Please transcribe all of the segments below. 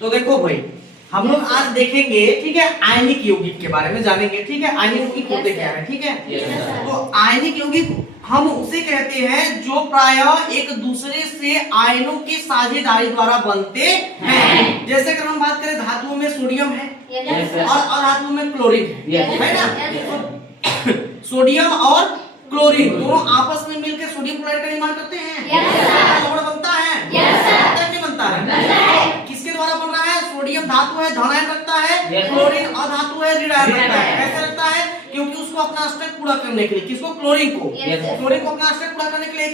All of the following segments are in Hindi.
तो देखो भाई, हम लोग आज देखेंगे, ठीक है, आयनिक यौगिक के बारे में जानेंगे। ठीक है, आयनिक यौगिक होते क्या है। ठीक है, तो आयनिक यौगिक हम उसे कहते हैं जो प्रायः एक दूसरे से आयनों की साझेदारी द्वारा बनते हैं। जैसे अगर हम बात करें, धातुओं में सोडियम है और अधातुओं में क्लोरीन है ना। तो सोडियम और क्लोरीन दोनों आपस में मिलकर सोडियम क्लोराइड का निर्माण करते हैं। लवण बनता है, नहीं बनता है। किसके द्वारा बन रहा है? सोडियम धातु है, धन आयन रखता है, क्लोरीन अधातु है, ऋण आयन रखता है। कैसे रखता है? क्योंकि उसको अपना अष्टक पूरा करने के लिए, किसको? क्लोरीन को। क्लोरीन को अपना अष्टक पूरा करने के लिए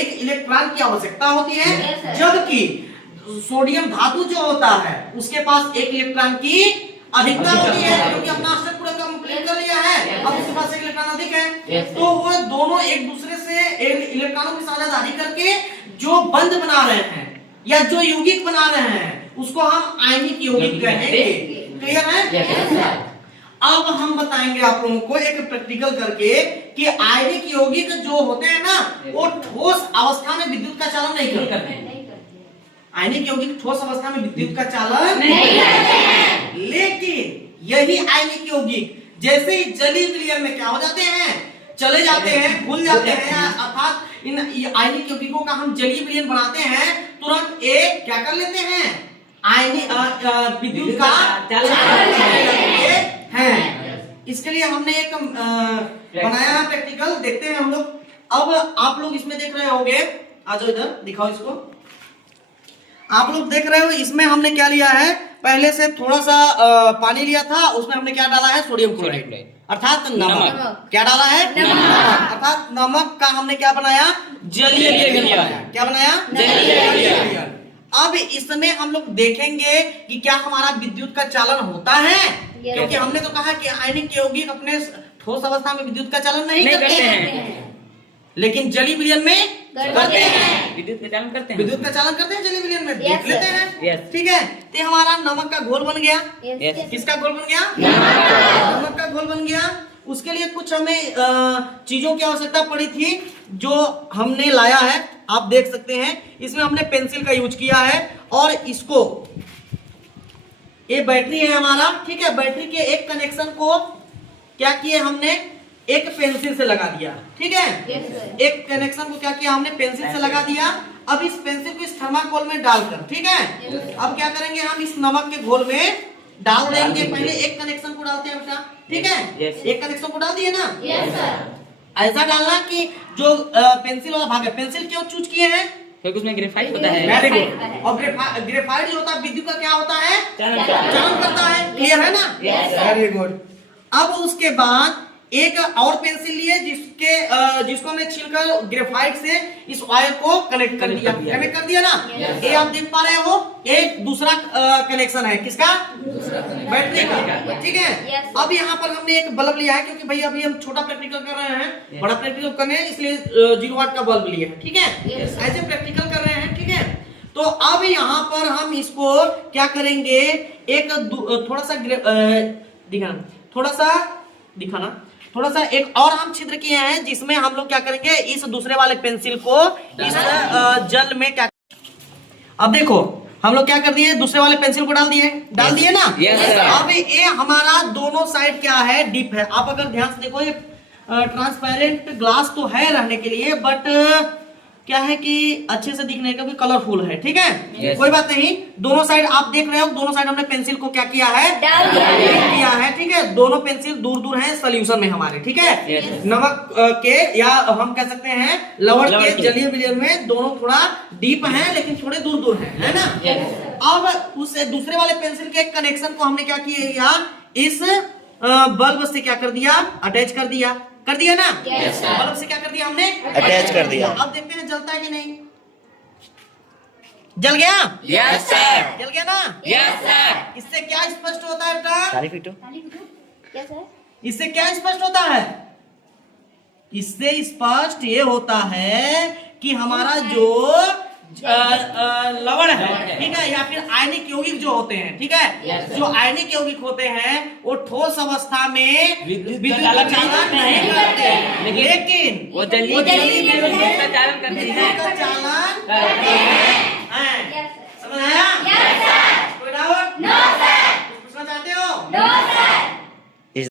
एक इलेक्ट्रॉन की आवश्यकता होती है, जबकि सोडियम धातु जो होता है उसके पास एक इलेक्ट्रॉन की अधिकता होती है, क्योंकि अपना अष्टक पूरा कंप्लीट कर लिया है, अब उसके पास एक इलेक्ट्रॉन अधिक है। तो वो दोनों एक दूसरे से इलेक्ट्रॉनों की साझेदारी करके जो बंध बना रहे हैं या जो यौगिक बना रहे हैं उसको हम आयनिक यौगिक कहेंगे। क्लियर है? अब हम बताएंगे आप लोगों को एक प्रैक्टिकल करके कि आयनिक यौगिक जो होते हैं ना, वो ठोस अवस्था में विद्युत का चालन नहीं करते हैं। आयनिक यौगिक ठोस अवस्था में विद्युत का चालन नहीं करते हैं, लेकिन यही आयनिक यौगिक जैसे ही जलीय विलयन में क्या हो जाते हैं? चले जाते हैं, घुल जाते हैं। अर्थात इन आयनिक यौगिकों का हम जलीय विलयन बनाते हैं, तुरंत एक क्या कर लेते हैं? आयनिक विद्युत का चालन है। इसके लिए हमने एक बनाया है प्रैक्टिकल, देखते हैं हम लोग। अब आप लोग इसमें देख रहे होंगे, आ जाओ इधर, दिखाओ इसको। आप लोग देख रहे हो, इसमें हमने क्या लिया है? पहले से थोड़ा सा पानी लिया था, उसमें हमने क्या डाला है? सोडियम क्लोराइड, अर्थात नमक। क्या डाला है? नमक। अर्थात नमक का हमने क्या बनाया? जलीय विलयन। क्या बनाया? जलीय विलयन। अब इसमें हम लोग देखेंगे कि क्या हमारा विद्युत का चालन होता है, क्योंकि हमने तो कहा कि आयनिक यौगिक अपने ठोस अवस्था में विद्युत का चालन नहीं करते हैं, लेकिन जलीय विलयन में करते हैं। विद्युत का चालन करते हैं, विद्युत का चालन करते हैं जलीय विलयन में, देख लेते हैं। ठीक है, तो हमारा नमक का घोल बन गया। किसका घोल बन गया? नमक का घोल बन गया। उसके लिए कुछ हमें चीजों की आवश्यकता पड़ी थी, जो हमने लाया है। आप देख सकते हैं, इसमें हमने पेंसिल का यूज किया है, और इसको, ये बैटरी है हमारा। ठीक है, बैटरी के एक कनेक्शन को क्या किए हमने? एक पेंसिल से लगा दिया। ठीक है, एक कनेक्शन को क्या किया हमने? पेंसिल से लगा दिया। अब इस पेंसिल को इस थर्माकोल में डालकर, ठीक है, अब क्या करेंगे? हम इस नमक के घोल में डाल देंगे। पहले एक कनेक्शन को डालते हैं बेटा, ठीक है, एक कनेक्शन को डाल दिए ना। ऐसा डालना कि जो पेंसिल वाला भाग है, पेंसिल क्यों चूज किए हैं? क्योंकि उसमें ग्रेफाइट होता है। Very good. और ग्रेफाइट जो होता है विद्युत का क्या होता है? चालन करता है। क्लियर है ना? Very good. अब उसके बाद एक और पेंसिल लिए, जिसको हमने छीलकर ग्रेफाइट से इस वायर को कनेक्ट कर दिया। कनेक्ट कर दिया ना। ये आप देख पा रहे हो, एक दूसरा कनेक्शन है। किसका? बैटरी का। ठीक है, अब यहाँ पर हमने एक बल्ब लिया है, क्योंकि भाई अभी हम छोटा प्रैक्टिकल कर रहे हैं, बड़ा प्रैक्टिकल करने हैं, इसलिए 0 वाट का बल्ब लिया है। ठीक है, ऐसे प्रैक्टिकल कर रहे हैं। ठीक है, तो अब यहाँ पर हम इसको क्या करेंगे? एक थोड़ा सा दिखाना, थोड़ा सा एक और हम छिद्र किए हैं, जिसमें हम लोग क्या करेंगे? इस दूसरे वाले पेंसिल को इस जल में क्या, अब देखो हम लोग क्या कर दिए? दूसरे वाले पेंसिल को डाल दिए ना। अब ये हमारा दोनों साइड क्या है? डिप है। आप अगर ध्यान से देखो, ये ट्रांसपेरेंट ग्लास तो है रहने के लिए, बट क्या है कि अच्छे से दिखने का भी कलरफुल है। ठीक है, कोई बात नहीं। दोनों साइड आप देख रहे हो, दोनों साइड हमने पेंसिल को क्या किया है? किया है। ठीक है, दोनों पेंसिल दूर दूर हैं सोल्यूशन में हमारे। ठीक है, नमक के, या हम कह सकते हैं लवण के जलीय विलयन में दोनों थोड़ा डीप हैं, लेकिन थोड़े दूर दूर हैं, है ना। अब उस दूसरे वाले पेंसिल के कनेक्शन को हमने क्या किया? इस बल्ब से क्या कर दिया? अटैच कर दिया ना। बल्ब से क्या कर दिया हमने? अटैच कर दिया। अब देखते हैं जलता है कि नहीं। जल गया? Yes sir. जल गया ना? Yes sir. इससे क्या स्पष्ट होता है बेटा? इससे क्या स्पष्ट होता है? इससे स्पष्ट ये होता है कि हमारा जो लवण है, ठीक है, या फिर आयनिक यौगिक जो होते हैं, ठीक है, जो आयनिक यौगिक होते हैं वो ठोस अवस्था में विद्युत का चालन नहीं करते, लेकिन वो जलीय विलयन का चालन करते हैं। समझ आया?